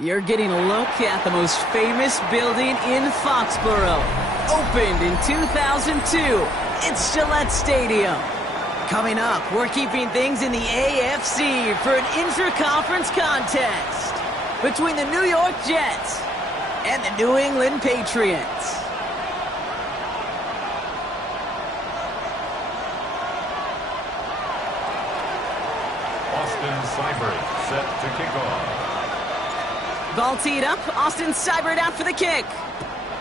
You're getting a look at the most famous building in Foxborough. Opened in 2002, it's Gillette Stadium. Coming up, we're keeping things in the AFC for an intra-conference contest between the New York Jets and the New England Patriots. Austin Seibert set to kick off. Ball teed up, Austin Seibert out for the kick.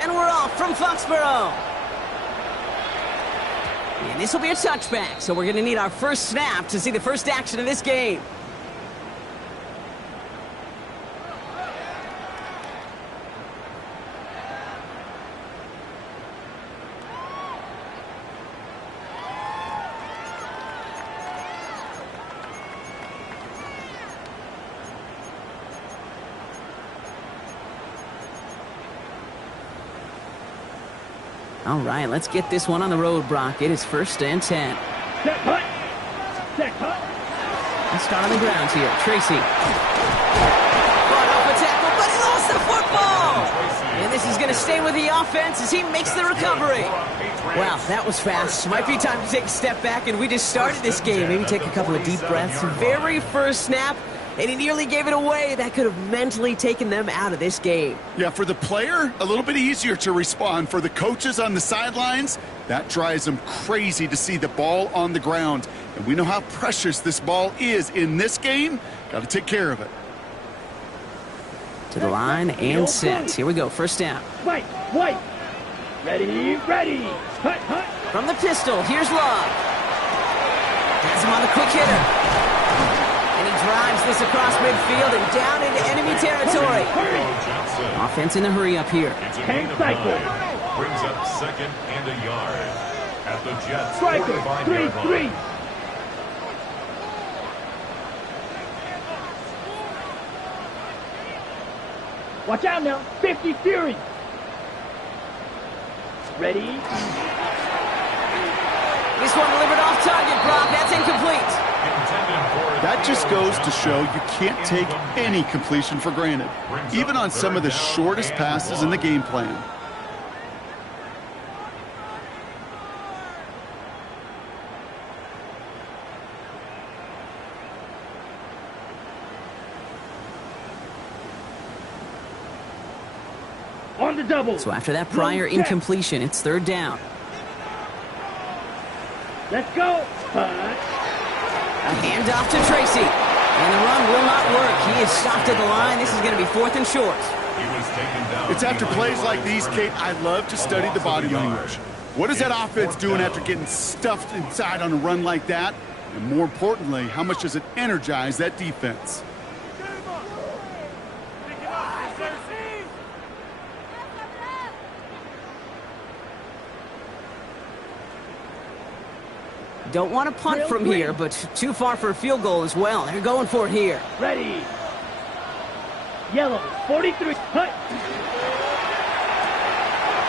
And we're off from Foxborough. And this will be a touchback, so we're going to need our first snap to see the first action of this game. All right, let's get this one on the road, Brock. It is 1st and 10. Set cut. Set cut. Let's start on the ground here. Tracy. Brought off a tackle, but he lost the football. And this is going to stay with the offense as he makes the recovery. Wow, that was fast. Might be time to take a step back, and we just started this game. Maybe take a couple of deep breaths. Very first snap, and he nearly gave it away. That could have mentally taken them out of this game. Yeah, for the player, a little bit easier to respond. For the coaches on the sidelines, that drives them crazy to see the ball on the ground. And we know how precious this ball is in this game. Got to take care of it. To the line and set. Here we go, first down. White. Ready. Cut. From the pistol, here's Love. Has him on the quick hitter. And he drives this across midfield and down into enemy territory. Offense in a hurry up here. Tank cycle. Brings up 2nd and a yard. At the Jets. Striker. 3-3. Watch out now. 50 Fury. Ready. This one delivered off target, Brock. That's incomplete. That just goes to show you can't take any completion for granted, even on some of the shortest passes in the game plan. On the double. So after that prior incompletion, it's 3rd down. Let's go. Cut. A handoff to Tracy. And the run will not work. He is stopped at the line. This is going to be 4th and short. It's after plays like these, Kate, I love to study the body language. What is that offense doing after getting stuffed inside on a run like that? And more importantly, how much does it energize that defense? Don't want to punt from here, but too far for a field goal as well. They're going for it here. Ready. Yellow. 43. Cut.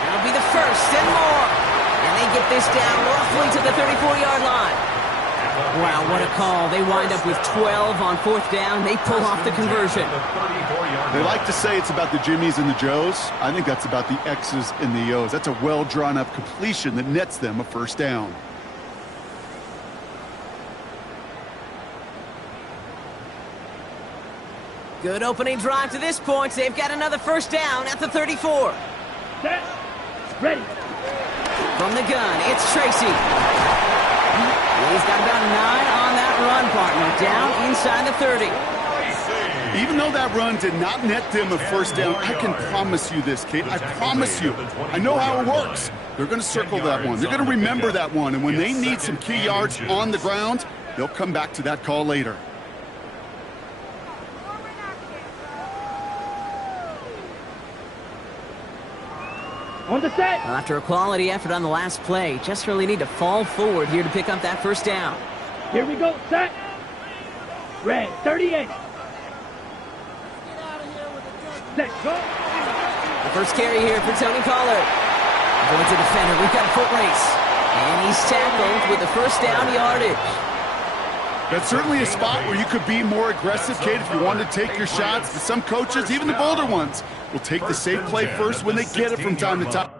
It'll be the first and more. And they get this down roughly to the 34-yard line. Wow, what a call. They wind up with 12 on 4th down. They pull off the conversion. They like to say it's about the Jimmies and the Joes. I think that's about the X's and the O's. That's a well-drawn-up completion that nets them a 1st down. Good opening drive to this point. They've got another 1st down at the 34. Set. Ready. From the gun, it's Tracy. He's got about 9 on that run, partner. Down inside the 30. Even though that run did not net them a 1st down, I can promise you this, Kate. I promise you. I know how it works. They're going to circle that one. They're going to remember that one. And when they need some key yards on the ground, they'll come back to that call later. On the set. Well, after a quality effort on the last play, just really need to fall forward here to pick up that 1st down. Here we go. Set. Red. 38. Set. Go. The first carry here for Tony Pollard. Going to defender. We've got a foot race. And he's tackled with the 1st down yardage. That's certainly a spot where you could be more aggressive, Kate, if you wanted to take your shots. But some coaches, even the bolder ones, will take the safe play first when they get it from time to time.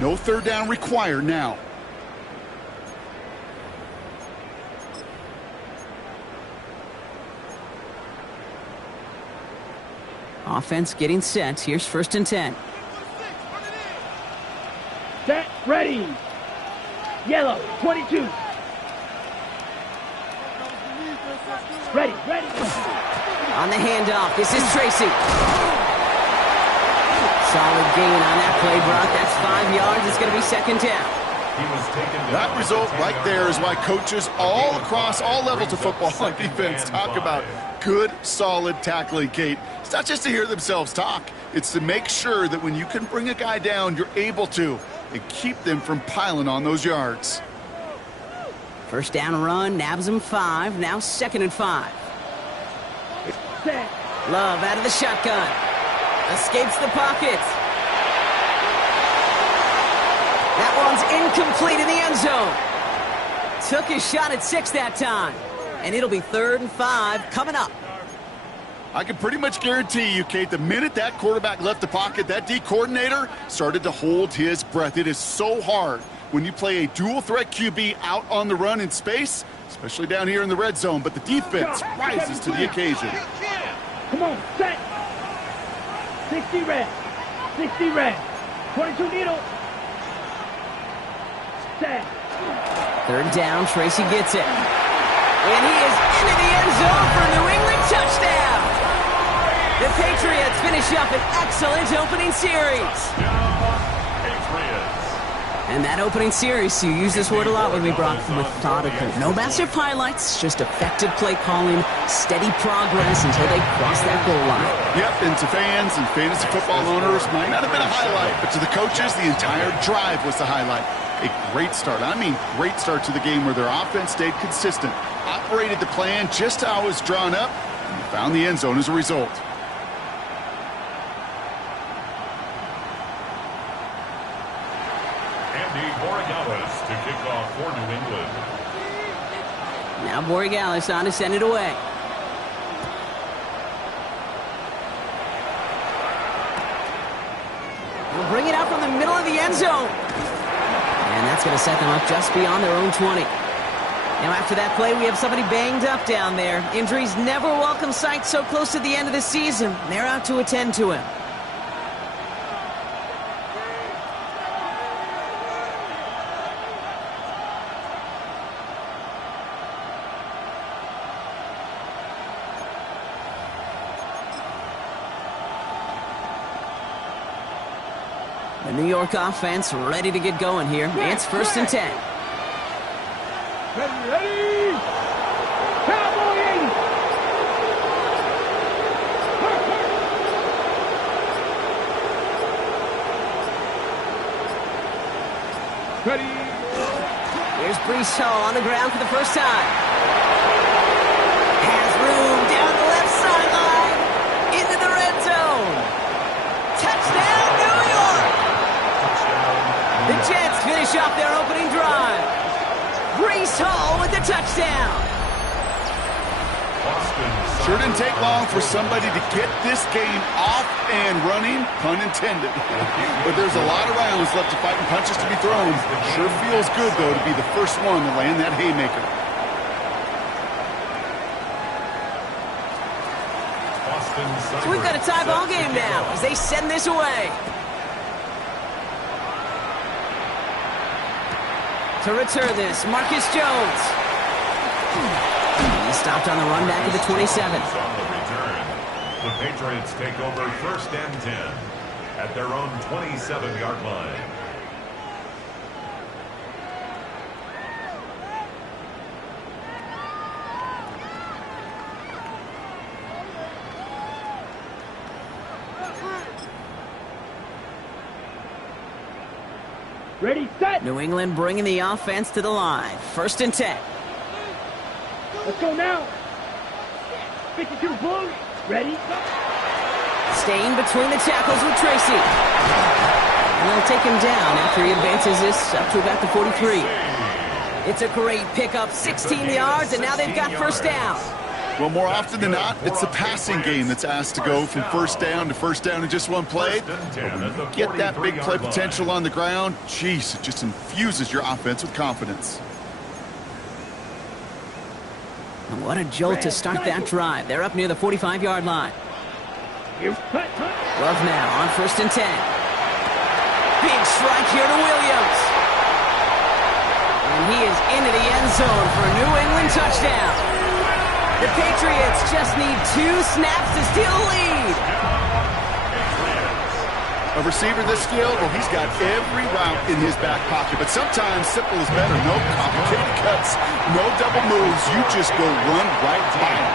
No third down required now. Offense getting set. Here's 1st and 10. Set, ready. Yellow, 22. Ready, ready. On the handoff, this is Tracy. Solid gain on that play, Brock. That's 5 yards. It's going to be 2nd down. That result right there is why coaches all across all levels of football and defense talk about good, solid tackling, Kate. It's not just to hear themselves talk. It's to make sure that when you can bring a guy down, you're able to, and keep them from piling on those yards. 1st down run, nabs him 5. Now 2nd and 5. Love out of the shotgun. Escapes the pocket. That one's incomplete in the end zone. Took his shot at 6 that time. And it'll be 3rd and 5 coming up. I can pretty much guarantee you, Kate, the minute that quarterback left the pocket, that D coordinator started to hold his breath. It is so hard when you play a dual-threat QB out on the run in space, especially down here in the red zone. But the defense rises to the occasion. Come on, set. 60 red. 60 red. 22 needle. Set. 3rd down, Tracy gets it. And he is into the end zone for a New England touchdown. The Patriots finish up an excellent opening series. And that opening series, you use this word a lot with me, Brock, methodical. No massive highlights, just effective play calling, steady progress until they cross that goal line. Yep, and to fans and fantasy football owners, might not have been a highlight, but to the coaches, the entire drive was the highlight. A great start. I mean, great start to the game where their offense stayed consistent, operated the plan just how it was drawn up, and found the end zone as a result. To kick off for New England. Now Borregales on to send it away. We'll bring it out from the middle of the end zone. And that's going to set them up just beyond their own 20. Now after that play, we have somebody banged up down there. Injuries never a welcome sight so close to the end of the season. They're out to attend to him. The New York offense ready to get going here. It's 1st and 10. Ready! Cowboys! Ready! Here's Brees Hall on the ground for the first time. Has room down the left sideline. Into the red zone. Touchdown, New York! The Jets finish off their opening drive. Brees Hall with the touchdown. Sure didn't take long for somebody to get this game off and running, pun intended. But there's a lot of rounds left to fight and punches to be thrown. Sure feels good, though, to be the first one to land that haymaker. So we've got a tie ball game now as they send this away. To return this, Marcus Jones. He stopped on the run back at the 27. On the return, the Patriots take over 1st and 10 at their own 27-yard line. Ready, set! New England bringing the offense to the line. 1st and 10. Let's go now! 52 Bulls! Ready? Staying between the tackles with Tracy. And they'll take him down after he advances this up to about the 43. It's a great pickup, 16 yards, and now they've got 1st down. Well, more often than not, it's the passing game that's asked to go from 1st down in just one play. But when you get that big play potential on the ground, geez, it just infuses your offense with confidence. And what a jolt to start that drive. They're up near the 45-yard line. Love now on 1st and 10. Big strike here to Williams. And he is into the end zone for a New England touchdown. The Patriots just need 2 snaps to steal the lead. A receiver this skilled, well, he's got every route in his back pocket. But sometimes simple is better. No complicated cuts, no double moves. You just go run right by him.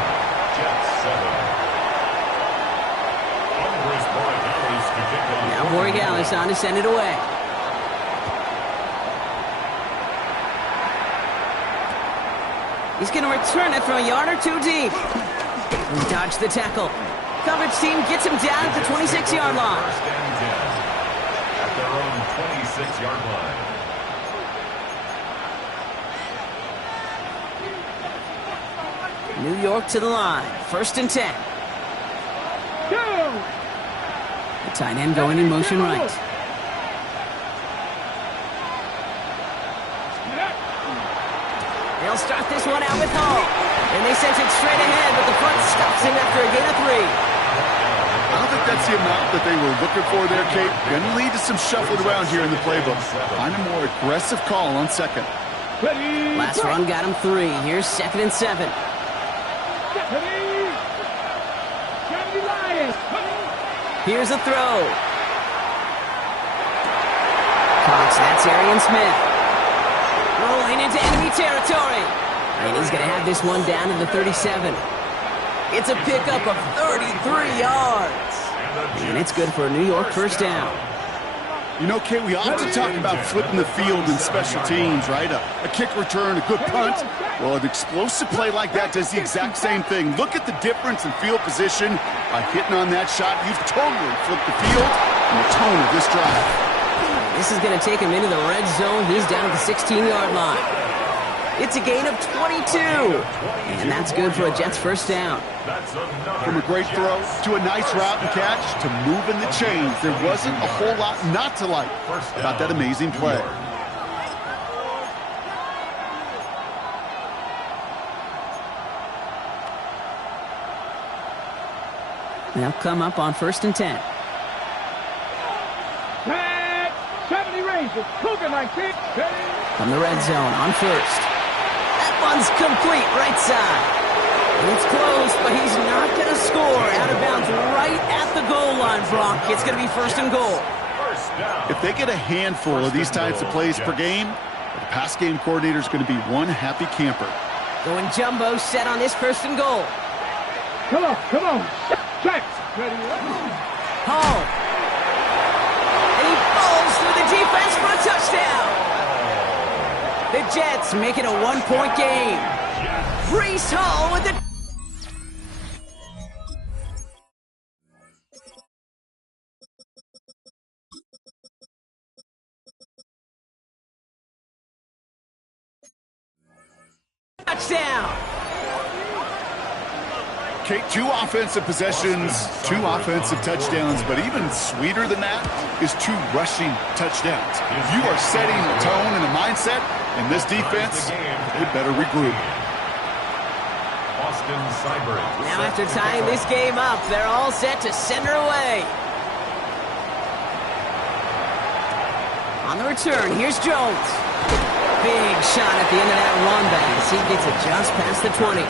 Now Borregales on to send it away. He's going to return it from a yard or 2 deep. He dodged the tackle. coverage team gets him down at the 26-yard line. First and 10 at their own 26-yard line. New York to the line. First and 10. Go! The tight end going in motion right. They'll start this one out with Hall. And they sent it straight ahead, but the front stops him after a gain of 3. I don't think that's the amount that they were looking for there, Kate. Going to lead to some shuffling around here in the playbook. Find a more aggressive call on second. Ready, Last run got him 3. Here's second and 7. Here's a throw. Cox, that's Arian Smith. Rolling into enemy territory. And he's going to have this one down in the 37. It's a pickup of 33 yards. And it's good for a New York first down. You know, Kate, we often talk about flipping the field in special teams, right? A kick return, a good punt. Well, an explosive play like that does the exact same thing. Look at the difference in field position. By hitting on that shot, you've totally flipped the field and the tone of this drive. This is going to take him into the red zone. He's down at the 16-yard line. It's a gain of 22. And that's good for a Jets first down. From a great throw to a nice route and catch to moving the chains, there wasn't a whole lot not to like about that amazing play. They'll come up on first and 10. Tag, 70 Rangers, Cougar 19. From the red zone on first. That one's complete right side. And it's close, but he's not going to score. Out of bounds right at the goal line, Brock. It's going to be first and goal. If they get a handful of these types of plays per game, the pass game coordinator is going to be one happy camper. Going jumbo set on this first and goal. Come on, come on. Check. Ready, Hall. And he falls through the defense for a touchdown. The Jets make it a one-point game. Breece Hall with the... touchdown. Kate, 2 offensive possessions, 2 offensive touchdowns, but even sweeter than that is 2 rushing touchdowns. You are setting a tone and a mindset, and this defense, they better regroup. Now after tying this game up, they're all set to send her away. On the return, here's Jones. Big shot at the end of that run back as he gets it just past the 20.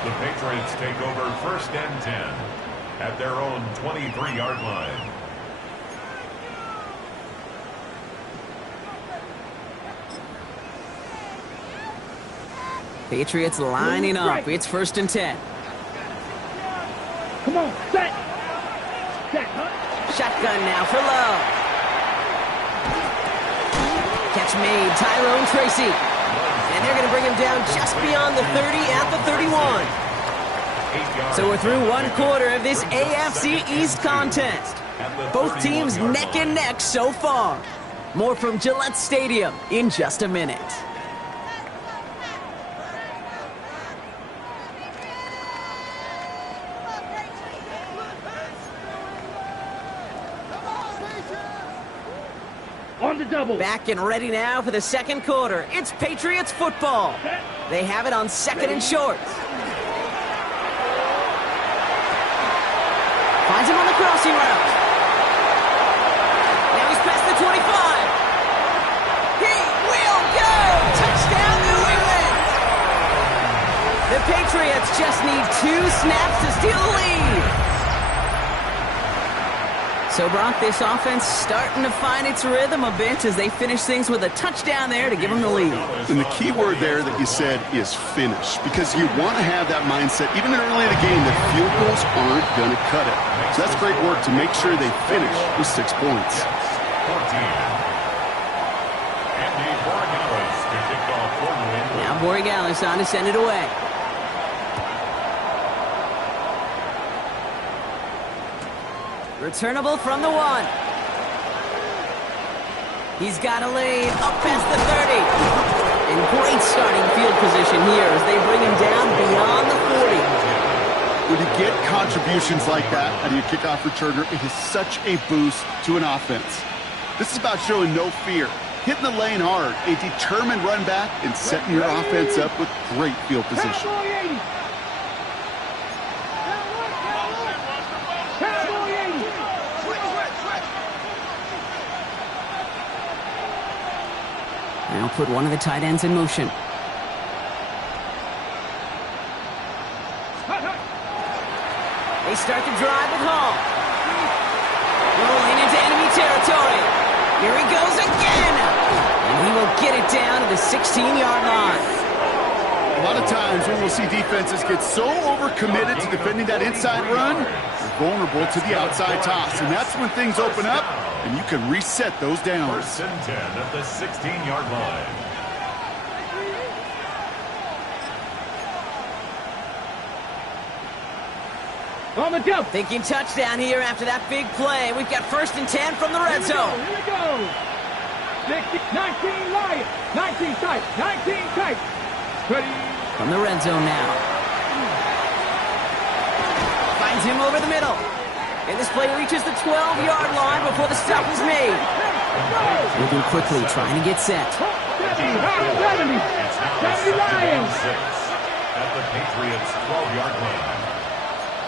The Patriots take over first and 10 at their own 23-yard line. Patriots lining up. It's first and 10. Come on, set. Set, huh? Shotgun now for Lowe. Catch made, Tyrone Tracy. And they're going to bring him down just beyond the 30 at the 31. So we're through one quarter of this AFC East contest. Both teams neck and neck so far. More from Gillette Stadium in just a minute. On the double. Back and ready now for the second quarter. It's Patriots football. They have it on second and short. Finds him on the crossing route. Now he's past the 25. He will go! Touchdown, New England! The Patriots just need 2 snaps to steal the lead. So, Brock, this offense starting to find its rhythm a bit as they finish things with a touchdown there to give them the lead. And the key word there that you said is finish, because you want to have that mindset, even early in the game, that field goals aren't going to cut it. So that's great work to make sure they finish with 6 points. Now Borregales on to send it away. Returnable from the 1. He's got a lane up past the 30. And great starting field position here as they bring him down beyond the 40. When you get contributions like that out of your kickoff returner, it is such a boost to an offense. This is about showing no fear, hitting the lane hard, a determined run back, and setting your offense up with great field position. Now put one of the tight ends in motion. They start the drive with Hall. Rolling into enemy territory. Here he goes again. And he will get it down to the 16-yard line. A lot of times when we'll see defenses get so overcommitted to defending that inside run, they're vulnerable to the outside toss. And that's when things open up, and you can reset those downs. 1st and 10 at the 16-yard line. On the jump. Thinking touchdown here after that big play. We've got 1st and 10 from the red zone. Here we go. 19 Lions. 19 tight. 19 tight. Ready. From the red zone now. Finds him over the middle. And this play reaches the 12-yard line before the stop is made. Moving quickly, trying to get set. 70 Lions. At the Patriots 12-yard line.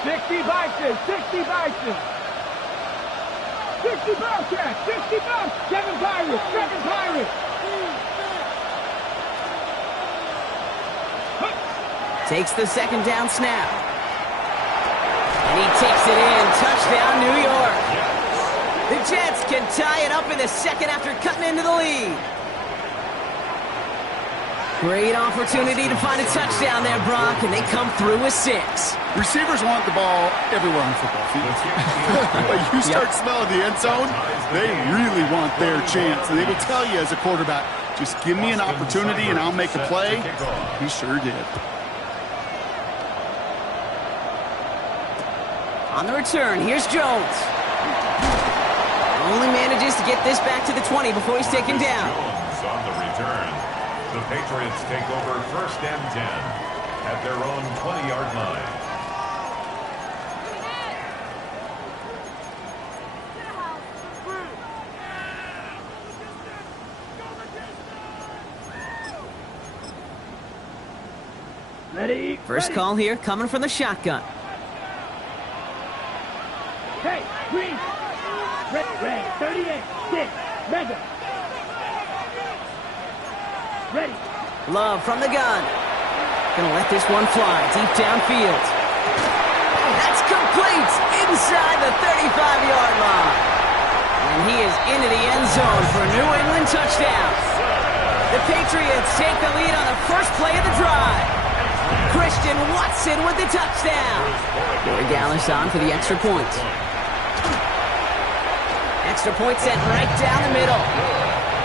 60 Bison. 60 Bison. 60 Bobcats. 60 Bobcats. 7 Pirates. 7 Pirates. Takes the 2nd down snap. And he takes it in. Touchdown, New York. The Jets can tie it up in the 2nd after cutting into the lead. Great opportunity to find a touchdown there, Brock, and they come through with 6. Receivers want the ball everywhere on the football field. But you start smelling the end zone, they really want their chance. And they will tell you as a quarterback, just give me an opportunity and I'll make a play. He sure did. On the return, here's Jones. Only manages to get this back to the 20 before he's taken down. Jones on the return. The Patriots take over 1st and 10 at their own 20-yard line. Ready. First call here coming from the shotgun. Hey, green. Red. 38. 6. Mega. Ready. Love from the gun. Gonna let this one fly deep downfield. That's complete inside the 35-yard line. And he is into the end zone for a New England touchdown. The Patriots take the lead on the first play of the drive. Christian Watson with the touchdown. Corey Dallas on for the extra point. Extra point sent right down the middle.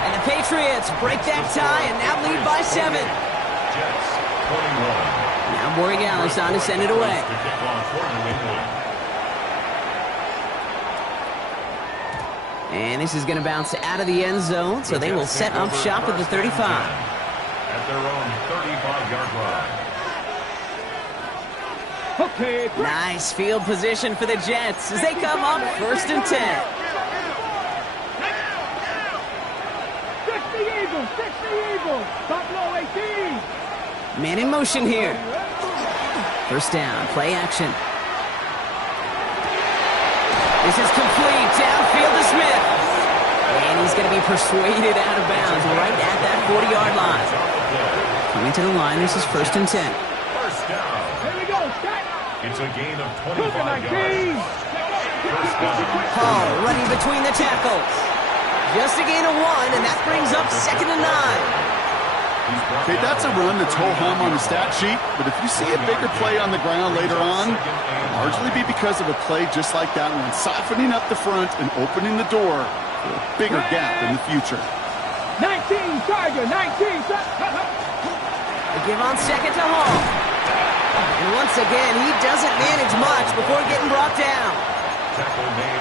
And the Patriots break that tie and now lead by 7. Jets 21. Now Borregales on to send it away. The kickoff for New England. And this is going to bounce out of the end zone, so they will set up shop at the 35. At their own 35-yard line. Okay. Nice field position for the Jets as they come up 1st and 10. 60 Eagles. 60 Eagles. Buffalo 18. Man in motion here. First down, play action. This is complete, downfield to Smith. And he's going to be persuaded out of bounds right at that 40-yard line. Coming to the line, this is 1st and 10. First down. Here we go. Set. It's a gain of 25 yards. First down. Hall running between the tackles. Just a gain of 1, and that brings up 2nd and 9. Okay, that's a run that's ho-hum on the stat sheet, but if you see a bigger play on the ground later on, it'll largely be because of a play just like that one, softening up the front and opening the door for a bigger gap in the future. 19 Tiger. 19. They give on 2nd to Hall. And once again, he doesn't manage much before getting brought down.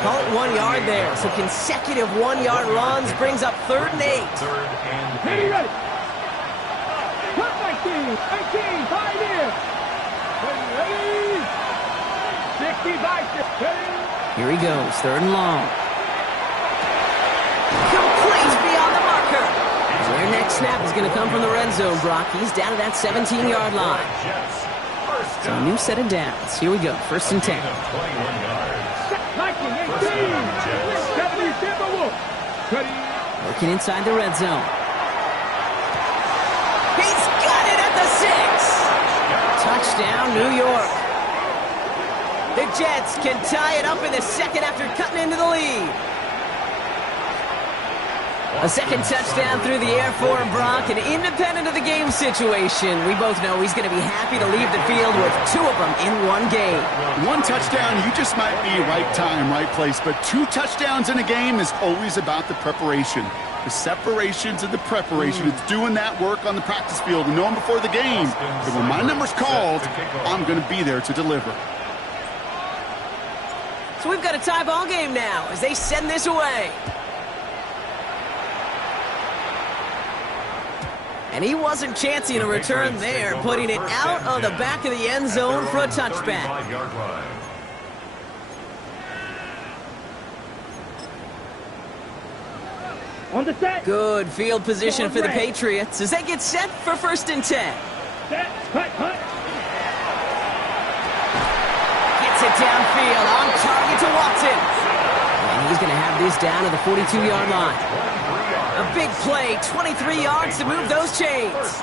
Call it 1 yard there. So consecutive 1-yard runs brings up 3rd and 8. Ready, ready. Cut 19, 5 here. Ready. 65, ready. Here he goes, 3rd and long. Complete beyond the marker. Their next snap is going to come from the red zone, Brock. He's down to that 17-yard line. So a new set of downs. Here we go, 1st and 10. Working inside the red zone. He's got it at the 6. Touchdown, New York. The Jets can tie it up in the 2nd after cutting into the lead. A 2nd touchdown through the air for him, Brock, and independent of the game situation, we both know he's going to be happy to leave the field with 2 of them in 1 game. 1 touchdown, you just might be right time, right place, but 2 touchdowns in a game is always about the preparation. The separations and the preparation. It's doing that work on the practice field and knowing before the game that when my number's called, I'm going to be there to deliver. So we've got a tie ball game now as they send this away. And he wasn't chancing a return there, putting it out on the back of the end zone for a touchback. On the set. Good field position for the Patriots as they get set for 1st and 10. Set, cut. Gets it downfield, on target to Watson. And he's going to have this down to the 42-yard line. A big play, 23 yards to move those chains.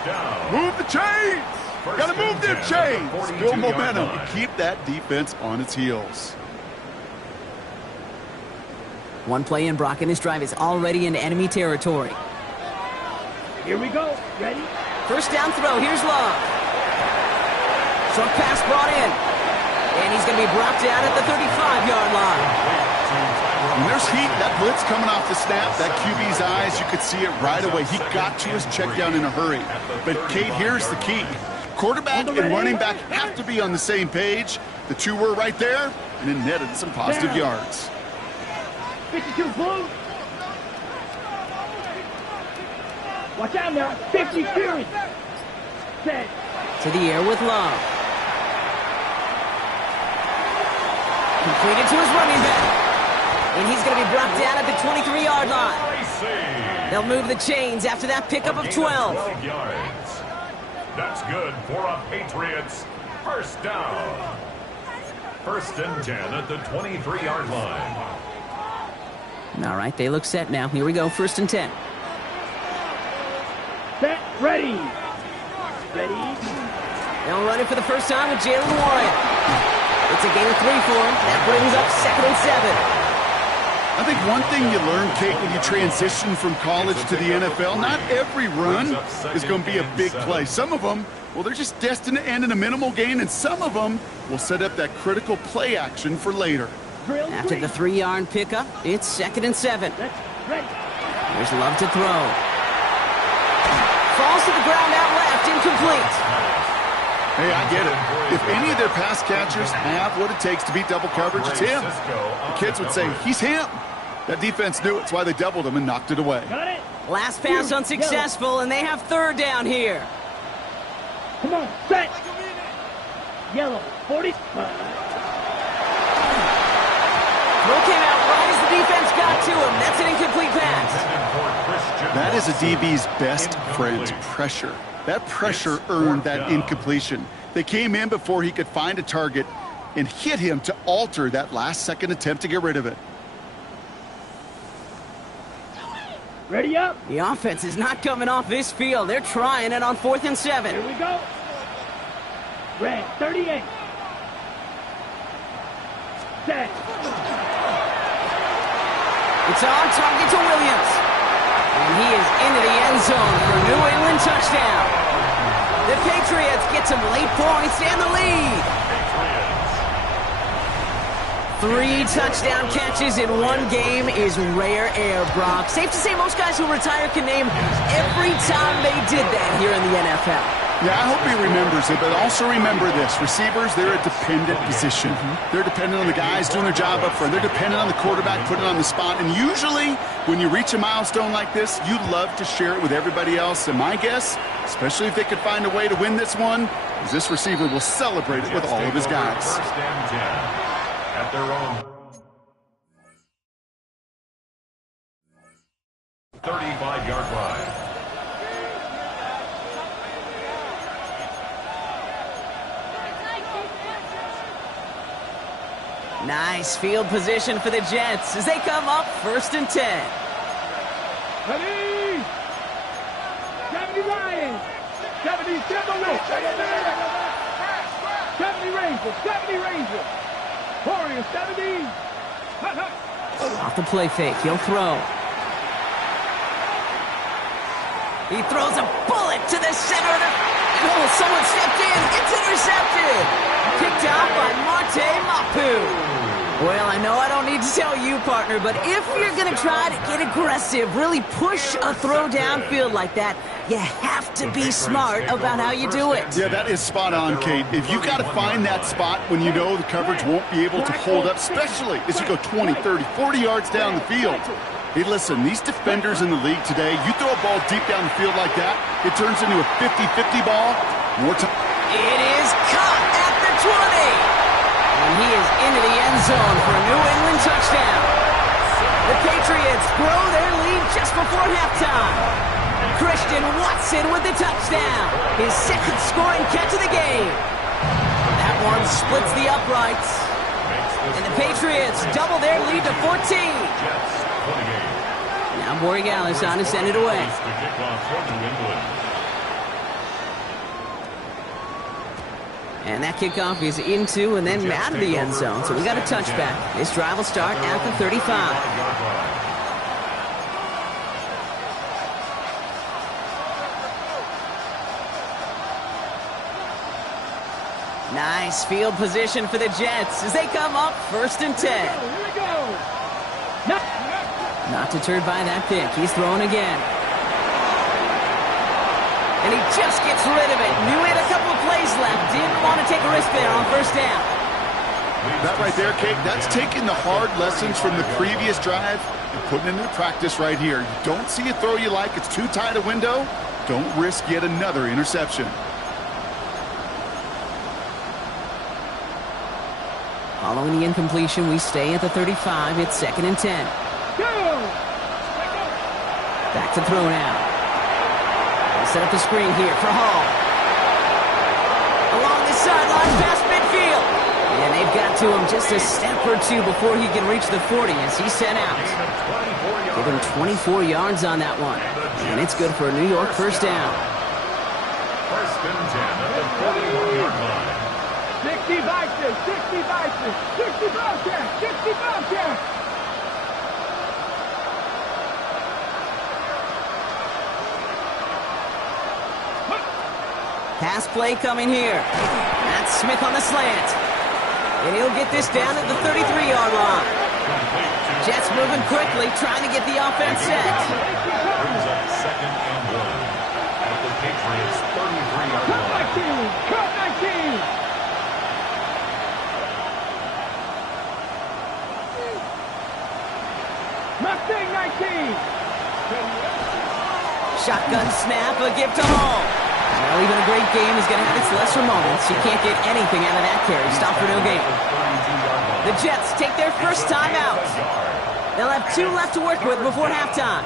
Move the chains! Gotta move them chains! Build momentum and keep that defense on its heels. 1 play in, Brock, and this drive is already into enemy territory. Here we go. Ready? 1st down throw. Here's Love. Short pass brought in. And he's going to be brought down at the 35-yard line. When there's heat, that blitz coming off the snap, that QB's eyes, you could see it right away. He got to his check down in a hurry. But, Kate, here's the key. Quarterback and running back have to be on the same page. The 2 were right there, and it netted some positive yards. 52 blue. Watch out now. 50 Fury. Set. To the air with Love. Completed to his running back. And he's going to be brought down at the 23-yard line. They'll move the chains after that pickup of 12. That's good for a Patriots 1st down. 1st and 10 at the 23-yard line. All right, they look set now. Here we go, 1st and 10. Set, ready. Ready. They'll run it for the first time with Jalen Warren. It's a gain of 3 for him. That brings up 2nd and 7. I think one thing you learn, Kate, when you transition from college to the NFL, not every run is going to be a big play. Some of them, well, they're just destined to end in a minimal gain, and some of them will set up that critical play action for later. After the 3-yard pickup, it's 2nd and 7. Here's Love to throw. Falls to the ground out left, incomplete. Hey, I get it. If any of their pass catchers have what it takes to beat double coverage, it's him. The kids would say, he's him. That defense knew it. That's why they doubled him and knocked it away. Got it. Last pass unsuccessful, and they have 3rd down here. Come on, set. Yellow, 40. Throw came out right as the defense got to him. That's an incomplete pass. That is a DB's best friend, pressure. That pressure earned that incompletion. They came in before he could find a target and hit him to alter that last-second attempt to get rid of it. Ready up. The offense is not coming off this field. They're trying it on 4th and 7. Here we go. Red, 38. Set. It's on target to Williams. And he is into the end zone for a New England touchdown. The Patriots get some late points and the lead. 3 touchdown catches in 1 game is rare air, Brock. Safe to say most guys who retire can name every time they did that here in the NFL. Yeah, I hope he remembers it, but also remember this. Receivers, they're a dependent position. They're dependent on the guys doing their job up front. They're dependent on the quarterback putting it on the spot. And usually, when you reach a milestone like this, you love to share it with everybody else. And my guess, especially if they could find a way to win this one, is this receiver will celebrate it with all of his guys. First and 10 at their own 35-yard line. Nice field position for the Jets as they come up 1st and 10. Ready? 70 Lions. 70 Timberwolves. 70 Rangers. 70 Rangers. Warriors. 70. Off the play fake, he'll throw. He throws a bullet to the center of the... Oh, someone stepped in. It's intercepted. Picked out by Marte Mapu. Well, I know I don't need to tell you, partner, but if you're going to try to get aggressive, really push a throw downfield like that, you have to be smart about how you do it. Yeah, that is spot on, Kate. If you got to find that spot when you know the coverage won't be able to hold up, especially as you go 20, 30, 40 yards down the field. Hey, listen, these defenders in the league today, you throw a ball deep down the field like that, it turns into a 50-50 ball. More time. It is caught at the 20. And he is into the end zone for a New England touchdown. The Patriots grow their lead just before halftime. Christian Watson with the touchdown. His second scoring catch of the game. That one splits the uprights. And the Patriots double their lead to 14. Now Borregales on to send it away. And that kickoff is into and then out of the end zone. So we got a touchback. This drive will start at the 35. Nice field position for the Jets as they come up 1st and 10. Here we go. Not deterred by that pick. He's throwing again. And he just gets rid of it. Knew he had a couple of plays left. Didn't want to take a risk there on 1st down. That right there, Kate, that's taking the hard lessons from the previous drive and putting it into practice right here. You don't see a throw you like, it's too tight a window, don't risk yet another interception. Following the incompletion, we stay at the 35. It's 2nd and 10. Back to throw now. Set up the screen here for Hall. Along the sideline, past midfield. And they've got to him just a step or two before he can reach the 40 as he's sent out. Give him 24 yards on that one. And it's good for a New York 1st down. 1st and 10 at the 41-yard line. 60 Vikings, 60 Vikings, 60 Bobcats, 60 Bobcats. Pass play coming here. That's Smith on the slant. And he'll get this down at the 33-yard line. Jets moving quickly, trying to get the offense set. Brings up 2nd and 1 at the Patriots' 33-yard line. Cut 19. Mustang 19. Shotgun snap, a gift to Hall. Well, even a great game is going to have its lesser moments. You can't get anything out of that carry. Stop for no gain. The Jets take their 1st time out. They'll have 2 left to work with before halftime.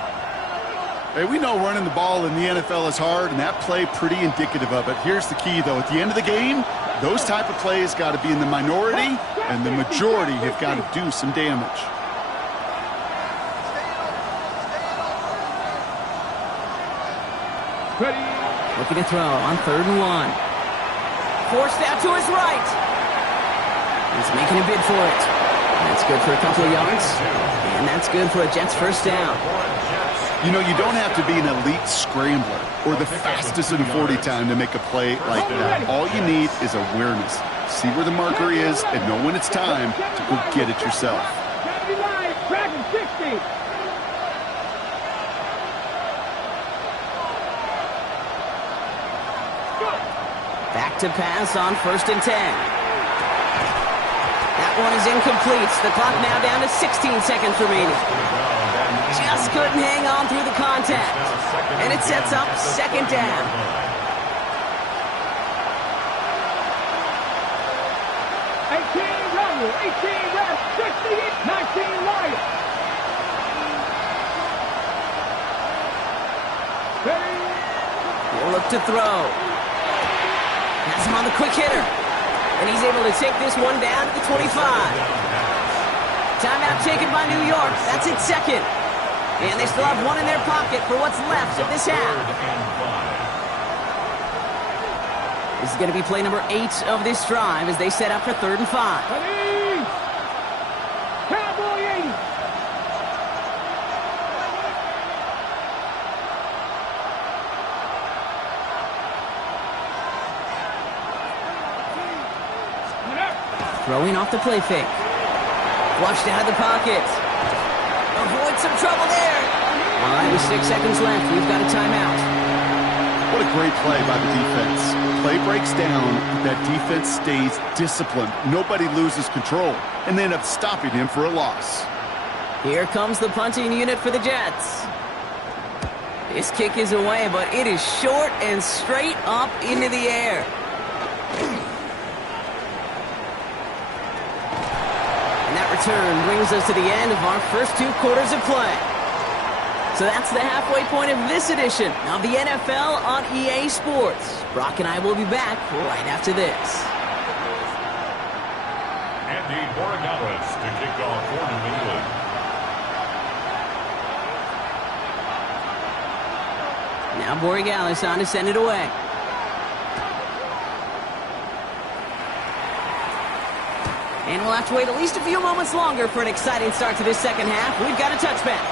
Hey, we know running the ball in the NFL is hard, and that play pretty indicative of it. Here's the key, though. At the end of the game, those type of plays got to be in the minority, and the majority have got to do some damage. Ready. Looking to throw on 3rd and 1. Forced out to his right. He's making a bid for it. That's good for a couple of yards. And that's good for a Jets 1st down. You know, you don't have to be an elite scrambler or the fastest in 40 time to make a play like that. All you need is awareness. See where the marker is and know when it's time to go get it yourself. 79, Dragon 60. Go. Back to pass on 1st and 10. That one is incomplete. The clock now down to 16 seconds remaining. Just couldn't hang on through the contact. And it sets up 2nd down. 18 left, 68, 19 right. He'll look to throw. Has him on the quick hitter. And he's able to take this one down to the 25. Timeout taken by New York. That's its 2nd. And they still have one in their pocket for what's left of this half. This is going to be play number 8 of this drive as they set up for 3rd and 5. Cowboy 80. Throwing off the play fake. Flushed out of the pocket. Avoid some trouble there. All right, with 6 seconds left, we've got a timeout. What a great play by the defense. Play breaks down, but that defense stays disciplined. Nobody loses control, and they end up stopping him for a loss. Here comes the punting unit for the Jets. This kick is away, but it is short and straight up into the air. And that return brings us to the end of our first 2 quarters of play. So that's the halfway point of this edition of the NFL on EA Sports. Brock and I will be back right after this. Andy Borregales to kick off for New England. Now Borregales on to send it away. And we'll have to wait at least a few moments longer for an exciting start to this 2nd half. We've got a touchback.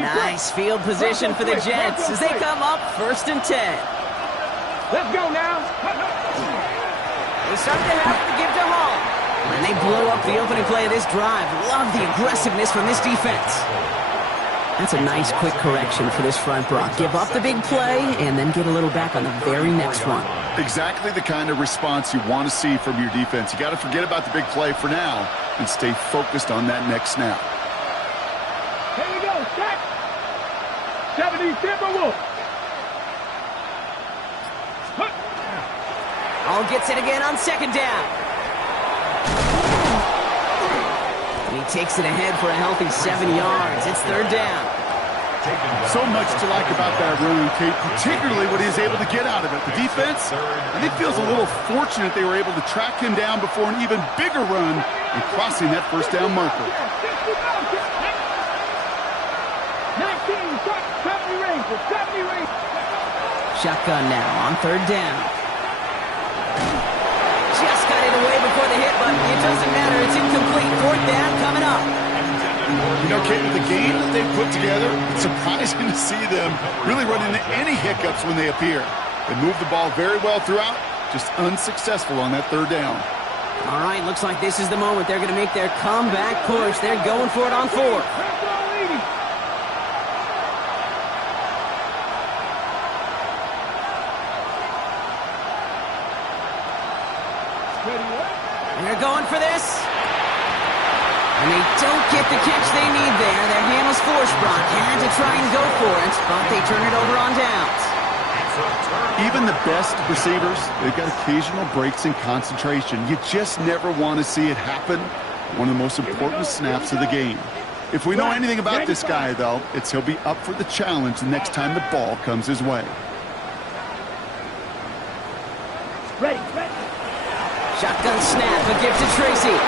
Nice field position for the Jets as they come up 1st and 10. Let's go now. They start the half with the give to Hall. And they blow up the opening play of this drive. Love the aggressiveness from this defense. That's a nice quick correction for this front, Brock. Give up the big play and then get a little back on the very next one. Exactly the kind of response you want to see from your defense. You got to forget about the big play for now and stay focused on that next snap. Here we go, set. 70 Timberwolves. All gets it again on 2nd down. And he takes it ahead for a healthy 7 yards. It's 3rd down. So much to like about that run, Kate, particularly what he is able to get out of it. The defense, I think, feels a little fortunate they were able to track him down before an even bigger run and crossing that 1st down marker. 19, 70 range, 70 range. Shotgun now on 3rd down. Just got it away before the hit, but it doesn't matter. It's incomplete. 4th down coming up. You know, Kate, with the game that they've put together, it's surprising to see them really run into any hiccups when they appear. They move the ball very well throughout, just unsuccessful on that 3rd down. All right, looks like this is the moment they're going to make their comeback push. They're going for it on 4th. And they're going for this. And they don't get the catch they need there. Their hand was forced, Brock. Had to try and go for it, but they turn it over on downs. Even the best receivers, they've got occasional breaks in concentration. You just never want to see it happen. One of the most important snaps of the game. If we know anything about this guy, though, it's he'll be up for the challenge the next time the ball comes his way. Ready. Shotgun snap, a give to Tracy.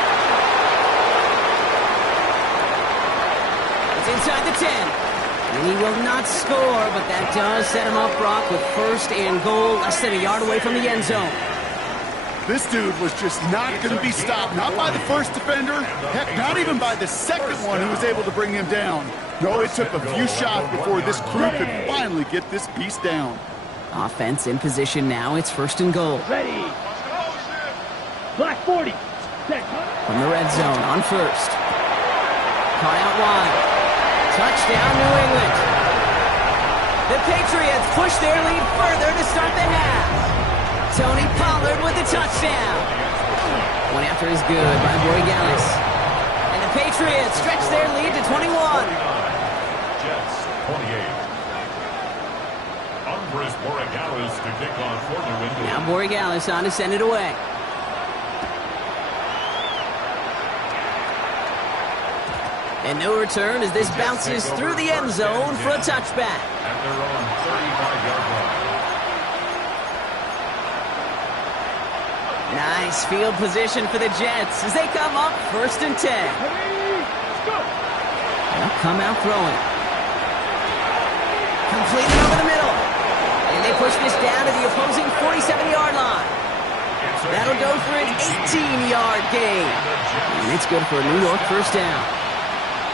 It's inside the 10. And he will not score, but that does set him up, Brock, with 1st and goal, less than a yard away from the end zone. This dude was just not going to be stopped, not by the first defender, heck, not even by the 2nd one who was able to bring him down. No, it took a few shots before this crew could finally get this beast down. Offense in position now. It's 1st and goal. Ready. Black 40. Set. From the red zone on first. Caught out wide. Touchdown, New England. The Patriots push their lead further to start the half. Tony Pollard with the touchdown. One after is good by Borregales. And the Patriots stretch their lead to 21. Jets 28. Andres Borregales to kick off for New England. Now Borregales on to send it away. And no return as this bounces through the end zone for a touchback. At their own 35-yard line. Nice field position for the Jets as they come up 1st and 10. They'll come out throwing. Completed over the middle. And they push this down to the opposing 47-yard line. That'll go for an 18-yard gain. And it's good for a New York first down.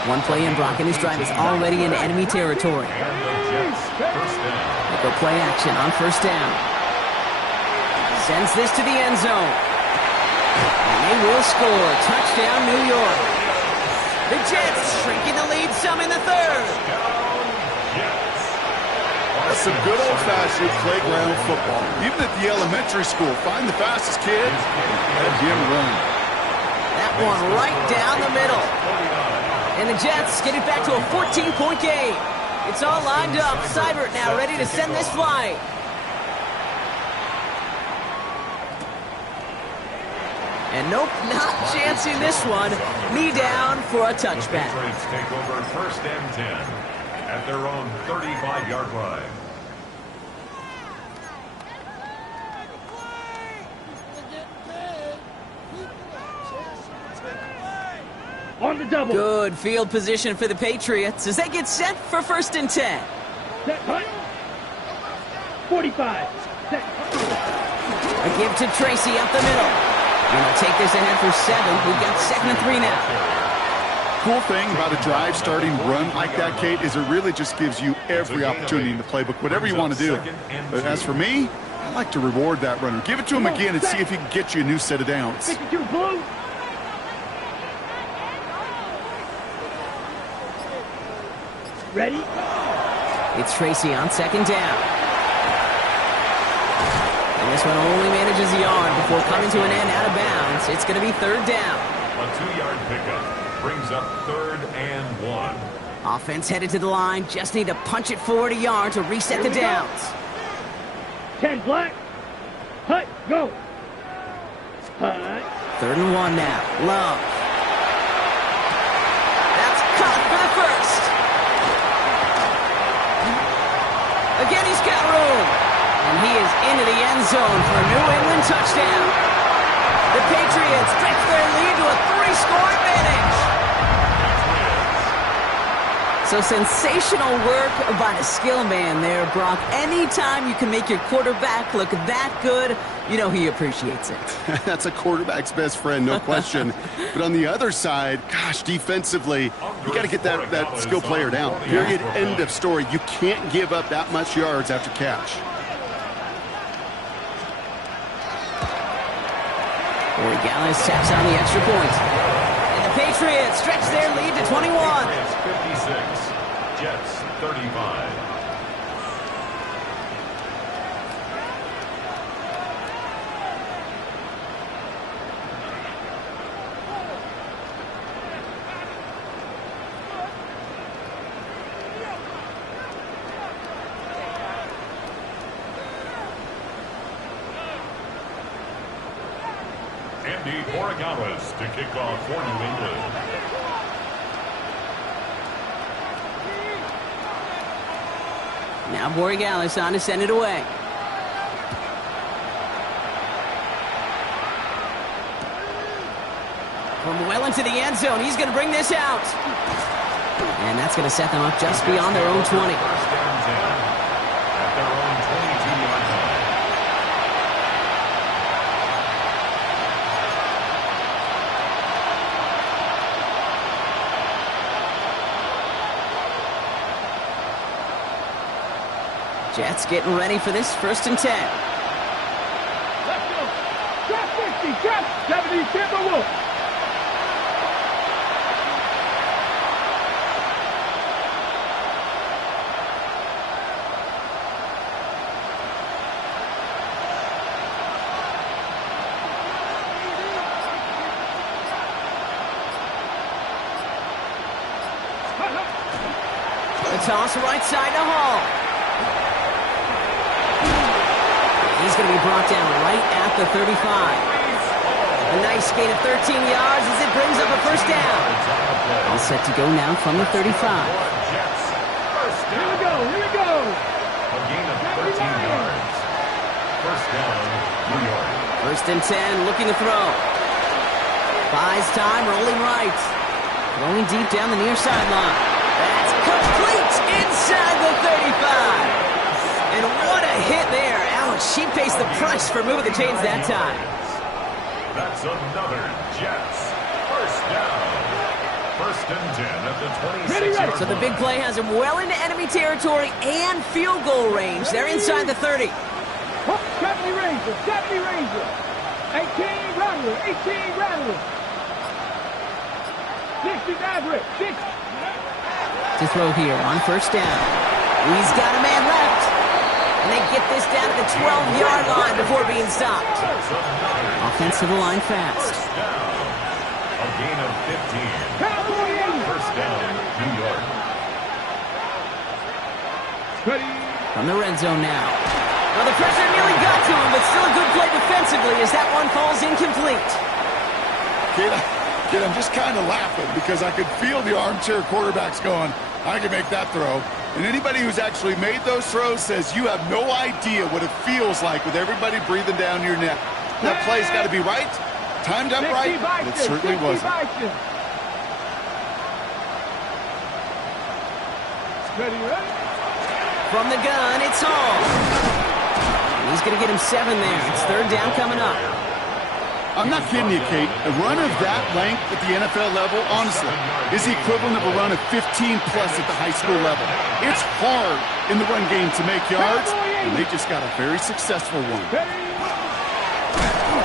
One play in, Brock and his drive is already in enemy territory. They go play action on first down. Sends this to the end zone. And they will score. Touchdown, New York. The Jets shrinking the lead some in the third. That's some good old-fashioned playground football. Even at the elementary school, find the fastest kid and him run. That one right down the middle. And the Jets get it back to a 14-point game. It's all lined up. Seibert now ready to send this flight. And nope, not chancing this one. Knee down for a touchback. Patriots take over 1st and 10 at their own 35-yard line. On the double. Good field position for the Patriots as they get set for 1st and 10. Set. Hunt. 45. Set. A give to Tracy up the middle. And they'll take this ahead for 7. We've got 2nd and 3 now. Cool thing about a drive starting run like that, Kate, is it really just gives you every opportunity in the playbook, whatever you want to do. But as for me, I like to reward that runner. Give it to him again and see if he can get you a new set of downs. 52 blue. Ready? It's Tracy on 2nd down. And this one only manages a yard before coming to an end out of bounds. It's going to be 3rd down. A 2-yard pickup brings up 3rd and 1. Offense headed to the line. Just need to punch it forward a yard to reset the downs. 10 black. Hut, go. Hut. 3rd and 1 now. Love. That's caught for the first. Again, he's got room. And he is into the end zone for a New England touchdown. The Patriots stretch their lead to a 3-score advantage. So sensational work by the skill man there, Brock. Anytime you can make your quarterback look that good, you know he appreciates it. That's a quarterback's best friend, no question. But on the other side, gosh, defensively, you got to get that skill player down. Period, end of story. You can't give up that much yards after catch. Borregales taps on the extra point. And the Patriots stretch their lead to 21. Patriots 56, Jets 35. Andy Borregales to kick off for New England. Now Borregales on to send it away. From well into the end zone, he's going to bring this out. And that's going to set them up just beyond their own 20. First down 10 at their own 22-yard line. Jets getting ready for this 1st and 10. Let's go. Drop 50. Drop 70 Timberwolves. The toss right side to Hall. He's going to be brought down right at the 35. A nice gain of 13 yards as it brings up a first down. All set to go now from the 35. Here we go, here we go. A gain of 13 yards. First down, New York. First and 10, looking to throw. Buys time, rolling right. Throwing deep down the near sideline. That's complete inside the 35. And what a hit there. Alex, she pays the price for moving the chains that time. That's another Jets. First down. First and 10 at the 26-yard line. So the big play has him well into enemy territory and field goal range. They're inside the 30. 70 Rangers, 70 Rangers. 18 Rattler, 18 Rattler. 60 Maverick, 60. To throw here on first down. He's got a man left. And they get this down to the 12-yard line before being stopped. Offensive line fast. First down. A gain of 15. First down, New York. From the red zone now. Well, the pressure nearly got to him, but still a good play defensively as that one falls incomplete. Kid, I'm just kind of laughing because I could feel the armchair quarterbacks going, I can make that throw. And anybody who's actually made those throws says you have no idea what it feels like with everybody breathing down your neck. That play's got to be right, timed up right, but it certainly wasn't. From the gun, it's Hall. He's going to get him 7 there. It's third down coming up. I'm not kidding you, Kate. A run of that length at the NFL level, honestly, is the equivalent of a run of 15-plus at the high school level. It's hard in the run game to make yards, and they just got a very successful one.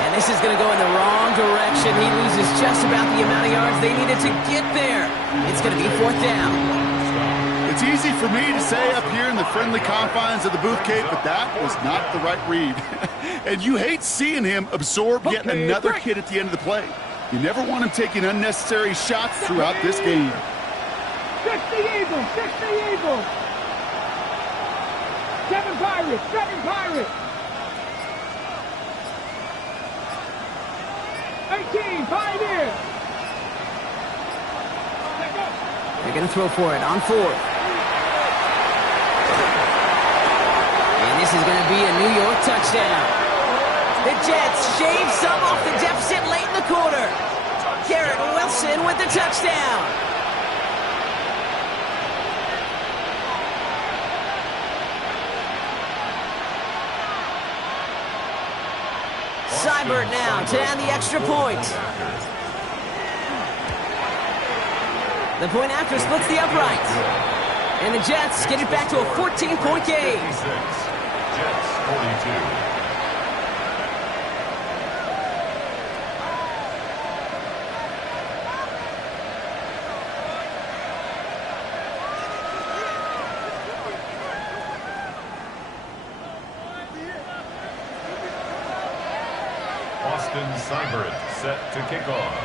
And this is going to go in the wrong direction. He loses just about the amount of yards they needed to get there. It's going to be fourth down. It's easy for me to say up here in the friendly confines of the booth, Kate, but that was not the right read. And you hate seeing him absorb yet another hit at the end of the play. You never want him taking unnecessary shots throughout this game. 60 Eagles, 60 Eagles. 7 Pirates, 7 Pirates. 18 Pioneers. They're going to throw for it on fourth. And this is going to be a New York touchdown. The Jets shave some off the deficit late in the quarter. Garrett Wilson with the touchdown. Seibert now to add the extra point. The point after splits the upright. And the Jets get it back to a 14-point game. Jets 42. Seibert set to kick off.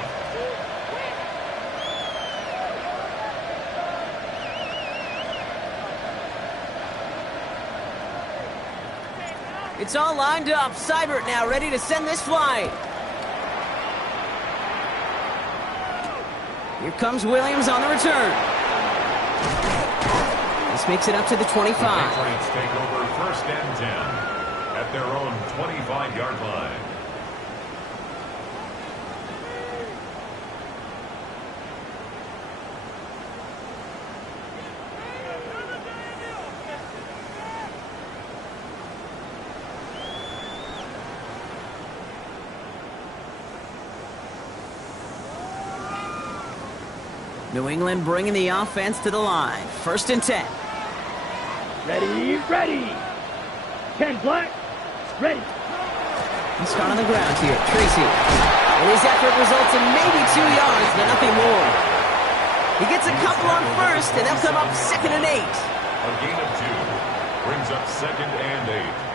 It's all lined up. Seibert now ready to send this flight. Here comes Williams on the return. This makes it up to the 25. The Patriots take over first and 10 at their own 25-yard line. New England bringing the offense to the line. First and 10. Ready, ready. 10 black, ready. Let's start on the ground here. Tracy. And his effort results in maybe 2 yards, but nothing more. He gets a couple on first, and they'll come up 2nd and 8. A gain of 2 brings up 2nd and 8.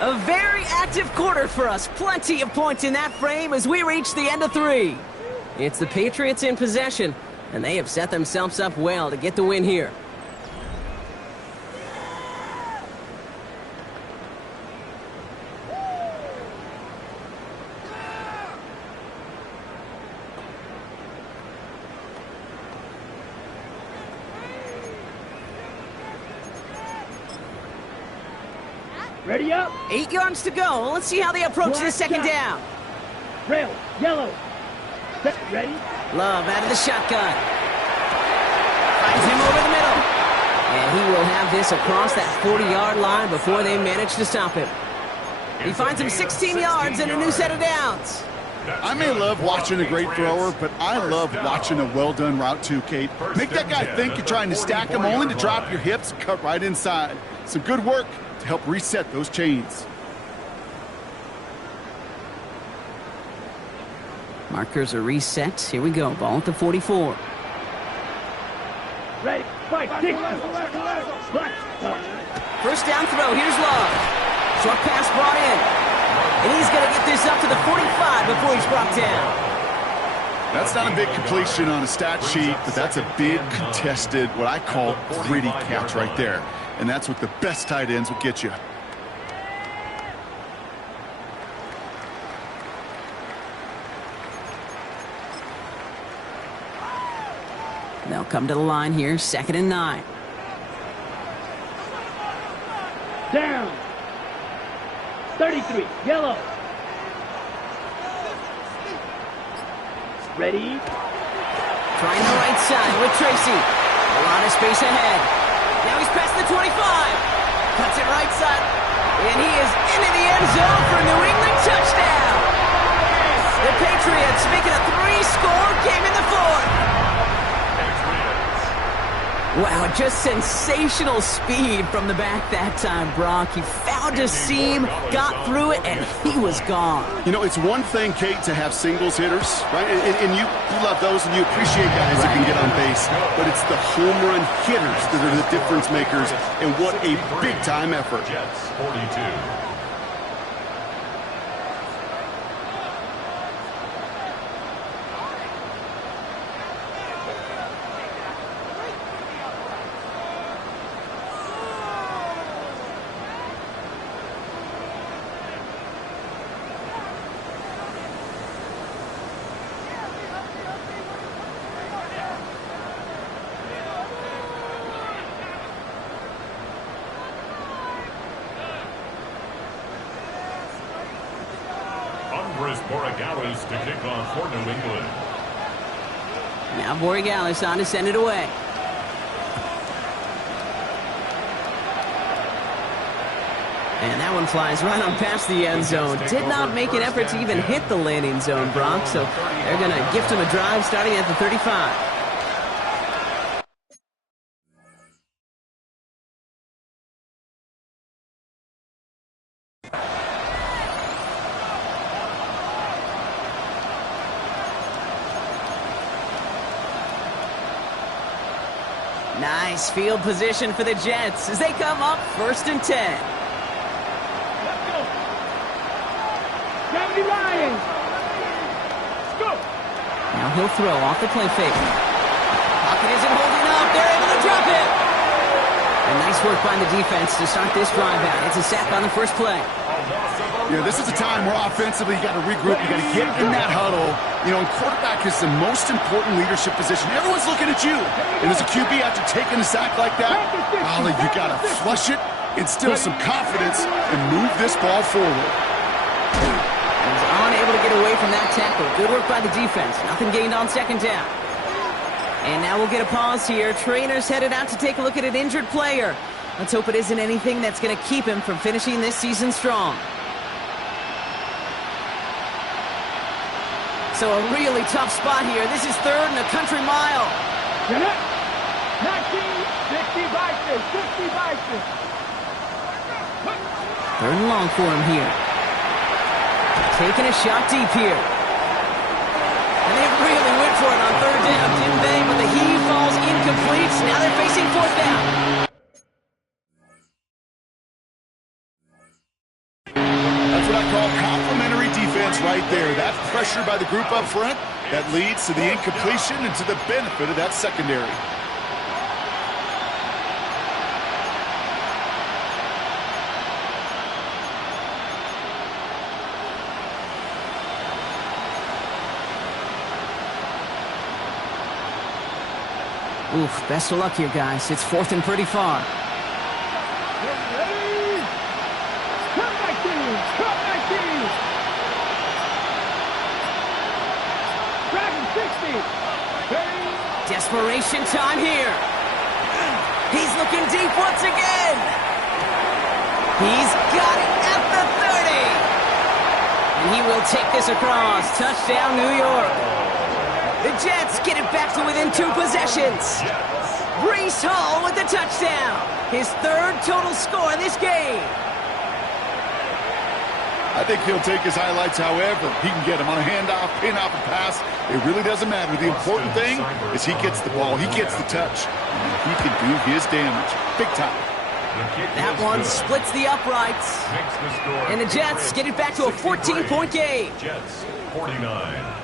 A very active quarter for us. Plenty of points in that frame as we reach the end of 3. It's the Patriots in possession, and they have set themselves up well to get the win here. Ready up. 8 yards to go. Let's see how they approach this 2nd down. Rail, yellow. Set, ready. Love out of the shotgun. Finds him over the middle. And he will have this across that 40-yard line before they manage to stop him. He finds him 16 yards and a new set of downs. I may love watching a great thrower, but I love watching a well-done route too, Kate. Make that guy think you're trying to stack him only to drop your hips and cut right inside. Some good work to help reset those chains. Markers are reset. Here we go. Ball at the 44. Ready. Fight. 60. First down throw. Here's Love. Short pass brought in. And he's going to get this up to the 45 before he's brought down. That's not a big completion on a stat sheet, but that's a big contested, what I call gritty catch right there. And that's what the best tight ends will get you. They'll come to the line here, 2nd and 9. Down. 33, yellow. Ready. Trying the right side with Tracy. A lot of space ahead. Now he's past the 25. Cuts it right side. And he is into the end zone for a New England touchdown. The Patriots making a 3-score game in the 4th. Wow, just sensational speed from the back that time, Brock. He found a seam, got through it, and he was gone. You know, it's one thing, Kate, to have singles hitters, right? And you love those, and you appreciate guys that can get on base. But it's the home run hitters that are the difference makers, and what a big-time effort. Jets 42. Borregales to kick off for New England. Now Borregales on to send it away. And that one flies right on past the end zone. Did not make an effort to even hit the landing zone, Brock. So they're going to gift him a drive starting at the 35. Nice field position for the Jets as they come up 1st and 10. Let's go. Gravity Ryan. Let's go. Now he'll throw off the play fake. Pocket isn't holding up. They're able to drop it. And nice work by the defense to start this drive out. It's a sack on the first play. Yeah, this is a time where offensively you got to regroup. You got to get in that huddle. You know, and quarterback is the most important leadership position. Everyone's looking at you. And as a QB, after taking a sack like that, golly, you got to flush it, instill some confidence, and move this ball forward. He's unable to get away from that tackle. Good work by the defense. Nothing gained on 2nd down. And now we'll get a pause here. Trainer's headed out to take a look at an injured player. Let's hope it isn't anything that's going to keep him from finishing this season strong. So a really tough spot here. This is third and a country mile. 19, 60 Vikings, 60 Vikings. Third and long for him here. Taking a shot deep here. And they really went for it on third down, didn't they? But the heave falls incomplete. Now they're facing fourth down. That's what I call complimentary defense right there. That pressure by the group up front, that leads to the incompletion and to the benefit of that secondary. Oof, best of luck here, guys. It's fourth and pretty far. Ready? Come back, team! Come back, team! Dragon 60. Ready? Desperation time here. He's looking deep once again. He's got it at the 30. And he will take this across. Touchdown, New York. The Jets get it back to within 2 possessions. Breece Hall with the touchdown. His third total score in this game. I think he'll take his highlights however he can get them on a handoff, pin off a pass. It really doesn't matter. The important thing is he gets the ball, he gets the touch, and he can do his damage. Big time. That one splits the uprights. And the Jets get it back to a 14-point game. Jets 49.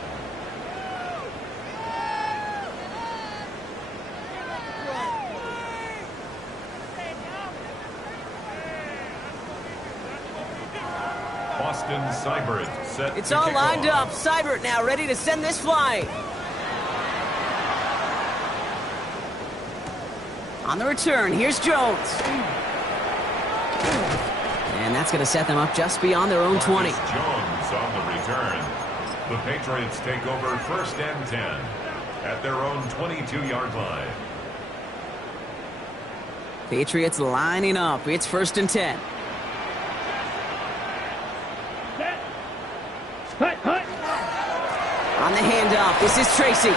Austin Seibert set. It's all lined up. Seibert now ready to send this flying. On the return, here's Jones. And that's going to set them up just beyond their own 20. Jones on the return. The Patriots take over first and 10 at their own 22-yard line. Patriots lining up. It's first and 10. On the handoff, this is Tracy. The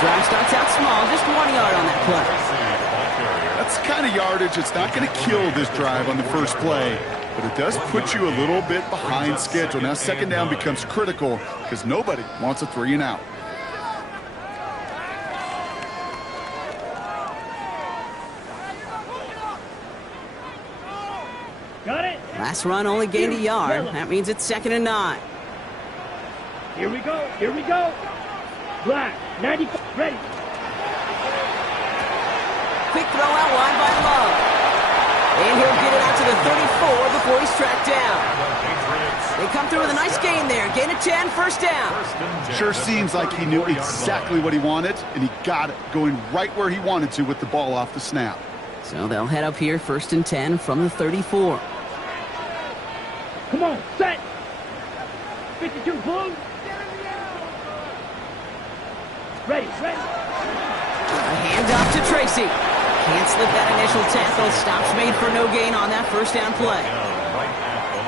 drive starts out small, just 1 yard on that play. That's the kind of yardage that's not going to kill this drive on the first play, but it does put you a little bit behind schedule. Now second down becomes critical because nobody wants a 3 and out. Got it? Last run only gained a yard. That means it's second and 9. Here we go. Here we go. Black, 95, ready. Quick throw out wide by Love. And he'll get it out to the 34 before he's tracked down. They come through with a nice gain there. Gain of 10, first down. Sure seems like he knew exactly what he wanted, and he got it, going right where he wanted to with the ball off the snap. So they'll head up here, first and 10 from the 34. Come on, set. 52 blue. Ready, ready. A handoff to Tracy. Can't slip that initial tackle. Stops made for no gain on that first down play.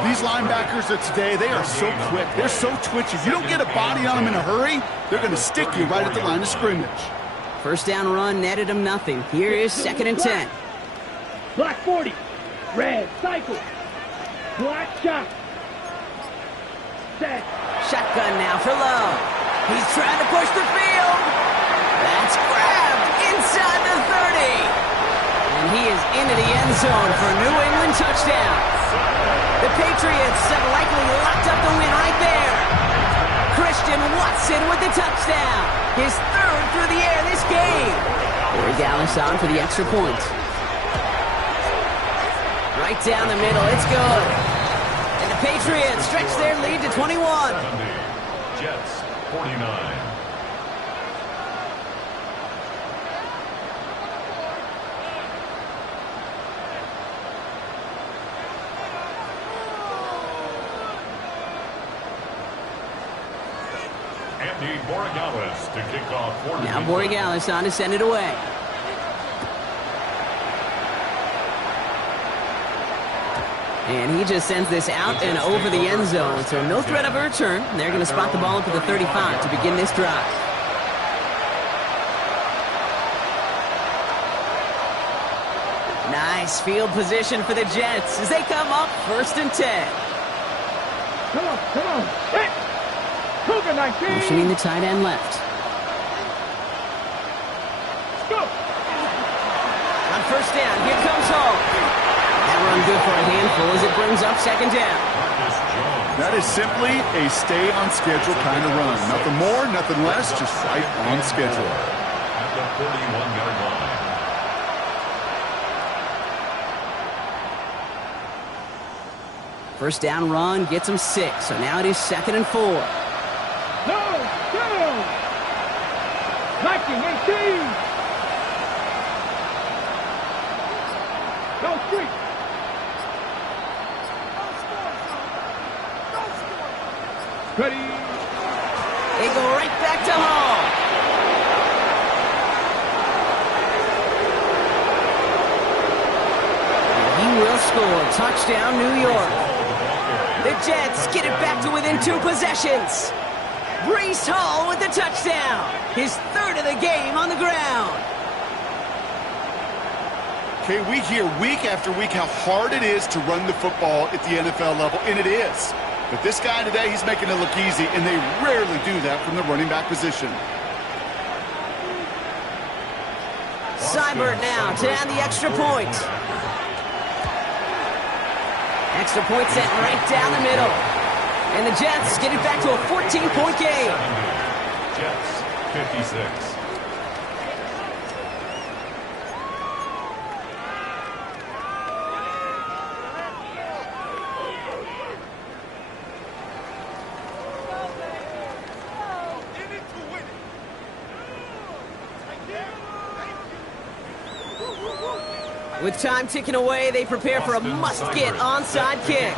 These linebackers of today, they are so quick. They're so twitchy. You don't get a body on them in a hurry, they're going to stick you right at the line of scrimmage. First down run netted him nothing. Here is second and 10. Black 40. Red, cycle. Black shot. Set. Shotgun now for Love. He's trying to push the field. That's grabbed inside the 30. And he is into the end zone for a New England touchdown. The Patriots have likely locked up the win right there. Christian Watson with the touchdown. His third through the air this game. Corey Dallas on for the extra point. Right down the middle. It's good. And the Patriots stretch their lead to 21. Jets 49. Andy Borregales to kick off for Now Borregales on to send it away. And he just sends this out and over the end zone. So no threat of a return. They're going to spot the ball up at the 35 to begin this drive. Nice field position for the Jets as they come up 1st and 10. Come on. Hit! Cougar 19! Motioning the tight end left. Go! On 1st down, here comes Hall. That run good for a handful as it brings up 2nd down. That is simply a stay-on-schedule kind of run. Nothing more, nothing less, just right on schedule. At the 41-yard line. First down run gets him 6, so now it is 2nd and 4. No! Go! 19-18! Go street! Ready! They go right back to Hall. And he will score. Touchdown, New York. The Jets get it back to within 2 possessions. Breece Hall with the touchdown. His 3rd of the game on the ground. Okay, we hear week after week how hard it is to run the football at the NFL level, and it is. But this guy today, he's making it look easy, and they rarely do that from the running back position. Seibert now to add the extra point. Extra point set right down the middle. And the Jets get it back to a 14-point game. Jets, 56. With time ticking away, they prepare for a must-get onside kick.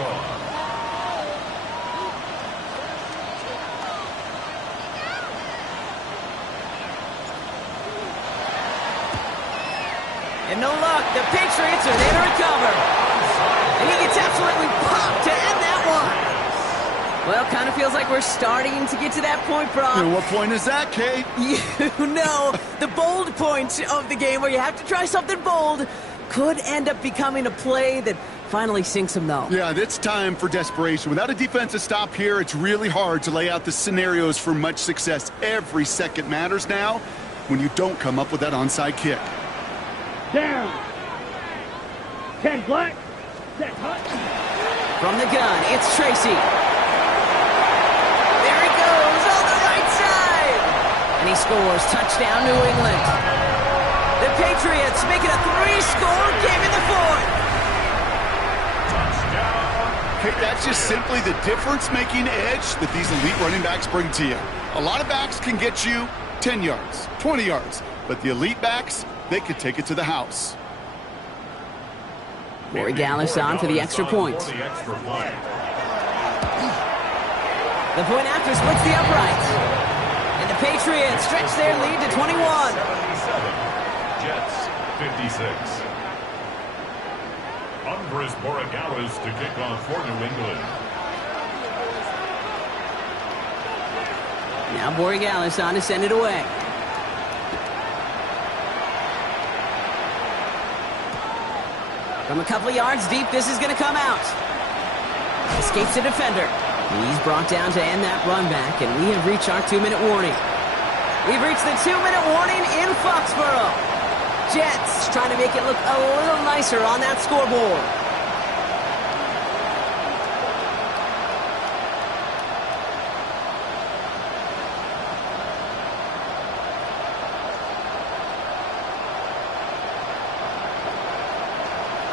And no luck, the Patriots are there to recover. And he gets absolutely popped to end that one. Well, kind of feels like we're starting to get to that point, Brock. And what point is that, Kate? You know, the bold point of the game where you have to try something bold could end up becoming a play that finally sinks him, though. Yeah, it's time for desperation. Without a defensive stop here, it's really hard to lay out the scenarios for much success. Every second matters now when you don't come up with that onside kick. Down. 10 black. Set hut. From the gun, it's Tracy. There he goes on the right side. And he scores. Touchdown, New England. The Patriots make it a 3-score game in the 4th. Hey, that's just simply the difference-making edge that these elite running backs bring to you. A lot of backs can get you 10 yards, 20 yards, but the elite backs, they could take it to the house. Corey Gallis on for the extra point. The point after splits the uprights. And the Patriots stretch their lead to 21. Jets, 56. Andres Borregales to kick off for New England. Now Borregales on to send it away. From a couple of yards deep, this is going to come out. Escapes the defender. He's brought down to end that run back, and we have reached our 2-minute warning. We've reached the 2-minute warning in Foxborough. Jets trying to make it look a little nicer on that scoreboard.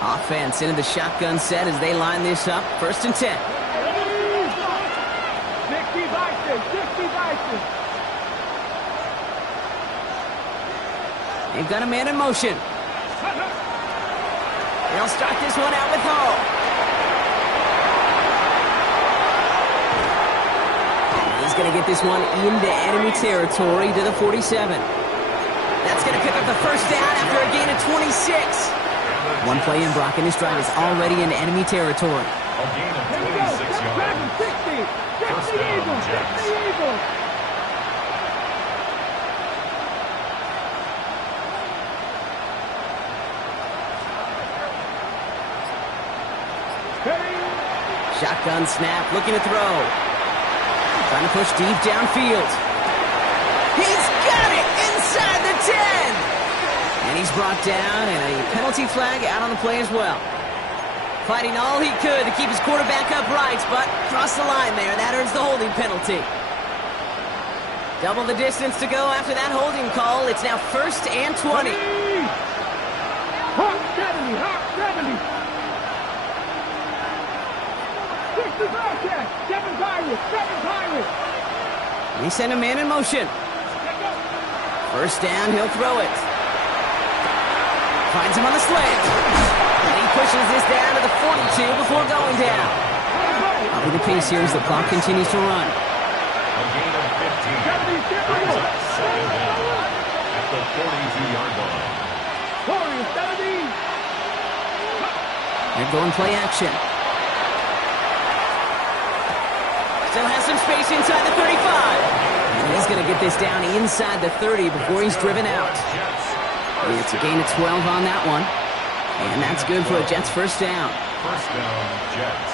Offense into the shotgun set as they line this up. 1st and 10. 60 Bison. They've got a man in motion. They'll start this one out with Hall. He's going to get this one into enemy territory to the 47. That's going to pick up the 1st down after a gain of 26. One play in, Brock, and his drive is already in enemy territory. A gain of Here we go. 26 Dragon yards. 60. First the down, Eagles. Jets. The Eagles. Shotgun snap, looking to throw. Trying to push deep downfield. He's got it inside the 10. And he's brought down, and a penalty flag out on the play as well. Fighting all he could to keep his quarterback upright, but crossed the line there. That earns the holding penalty. Double the distance to go after that holding call. It's now 1st and 20. Hawk 70. Hawk 70. 65 catch. 7 Pirates. 7 Pirates. He sent a man in motion. First down, he'll throw it. Finds him on the slant. And he pushes this down to the 42 before going down. I'll be the pace here as the clock continues to run. A gain of 15. Brings up second down at the 42-yard line. Warriors 70. They're going play action. Still has some space inside the 35. And he's going to get this down inside the 30 before he's driven out. It's a gain of 12 on that one. And that's good for a Jets first down. First down, Jets.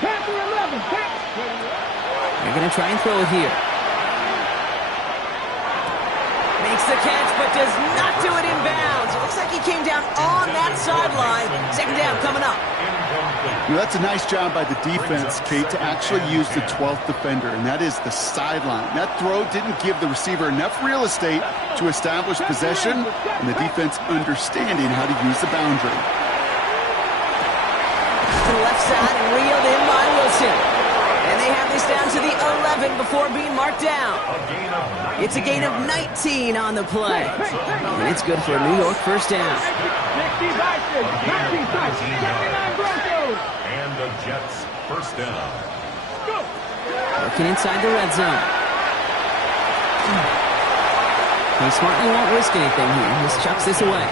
Panther 11. They're going to try and throw it here. Makes the catch, but does not do it in bounds. It looks like he came down on that sideline. Second down coming up. You know, that's a nice job by the defense, Kate, to actually use the 12th defender, and that is the sideline. That throw didn't give the receiver enough real estate to establish possession, and the defense understanding how to use the boundary. To the left side and reeled in by Wilson. And they have this down to the 11 before being marked down. It's a gain of 19 on the play. And it's good for a New York first down. 60 Vikings. 79 Broncos. And the Jets first down. Go. Working inside the red zone. He smartly won't risk anything here. Just chucks this away.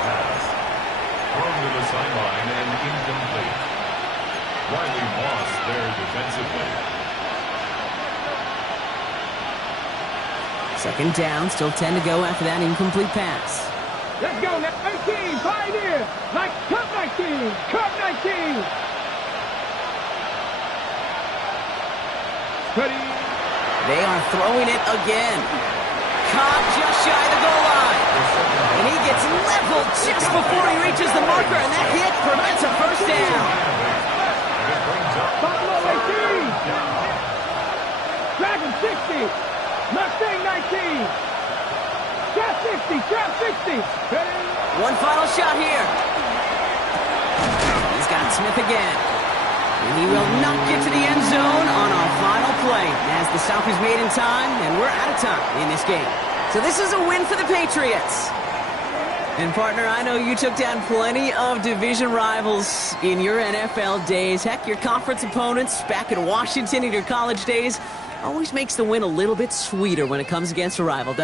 Thrown to the sideline and incomplete. Riley Moss there defensively. Second down, still 10 to go after that incomplete pass. Let's go now. 19. Pioneer. Like Cup 19. Cup 19. Ready. They are throwing it again. Cobb just shy of the goal line. And he gets leveled just before he reaches the marker, and that hit prevents a first down. Buffalo 18. Dragon 60. Mustang 19. Trap 60. Trap 60. Ready. One final shot here. He's got Smith again. And he will not get to the end zone on our final play as the stop is made in time, and we're out of time in this game. So this is a win for the Patriots. And partner, I know you took down plenty of division rivals in your NFL days. Heck, your conference opponents back in Washington in your college days always makes the win a little bit sweeter when it comes against a rival, doesn't it?